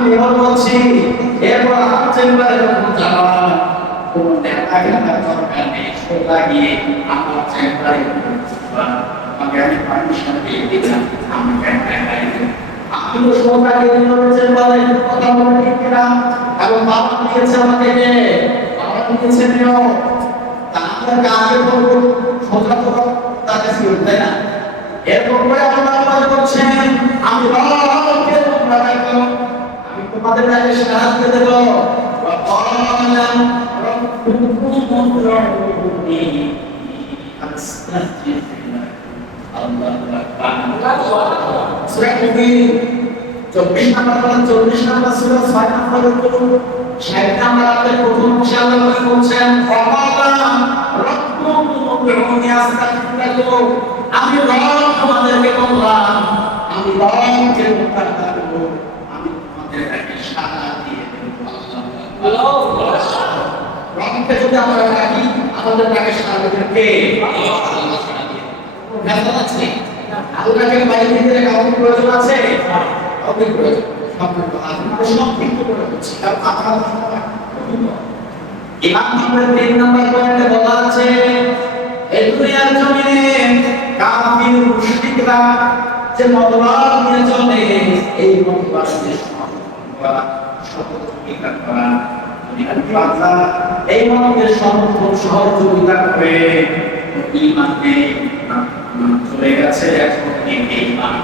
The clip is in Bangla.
আমি এবার বলছি এরপর আমার চেম্বারে যখন যাবা কোন নেতাকে দরকার নেই, সোজা গিয়ে আমার চেম্বারে আমাকে আমি পারমিশন দিয়ে দিলাম, আমাকে আমি তো সোজা গিয়ে চেম্বারে কথা বলে ঠিক কিনা, এবং বাবা দিয়েছে আমাকে বাবা দিয়েছে নিও তাদের কাজে করবো সোজা তো তার কাছে তাই না। এরপর করে আল্লাহ বলছেন আমি রবকে তোমরা দেখো, আমি তোমাদের কাছে সাহায্য দিয়ে দেব। ওয়াকালাম রাব্বুকুম উদউনি আস্তাজিব লাকুম। আল্লাহু আকবার। সূরা মুমিন 24 নম্বর পারা 40 নম্বর সূরা 6 নম্বর 60 নম্বর আয়াতের প্রথম অংশে আল্লাহ বলছেন ওয়াকালাম রাব্বুকুম উদউনি আস্তাজিব লাকুম। আমি রব তোমাদেরকে বললাম, আমি রবকে তোমরা ডাকো, আমি তোমাদের কাছে সাড়া দিয়ে দেব। রবকে যদি আমরা ডাকি আমাদের কাছে সাড়া দেবে কে? আল্লাহ সাড়া দিয়ে দেবে। কথা আছে? আল্লাহকে বাইরে থেকে কাউকে প্রয়োজন আছে? কাউকে প্রয়োজন সম্পূর্ণ আমরা সম্পূর্ণ করে হচ্ছে আর আপনারা ইমাম আহমদ 3 নম্বর পয়েন্টে বলা আছে এই দুনিয়ার জমিনে কাফির মুশরিকরা যে মতবাদ নিয়ে চলে এই মতবাদকে সমর্থন করা, সহযোগিতা করা, বাধা এই মতের সমর্থন সহযোগিতা করে ঈমানে চলে গেছে এখন এই ঈমান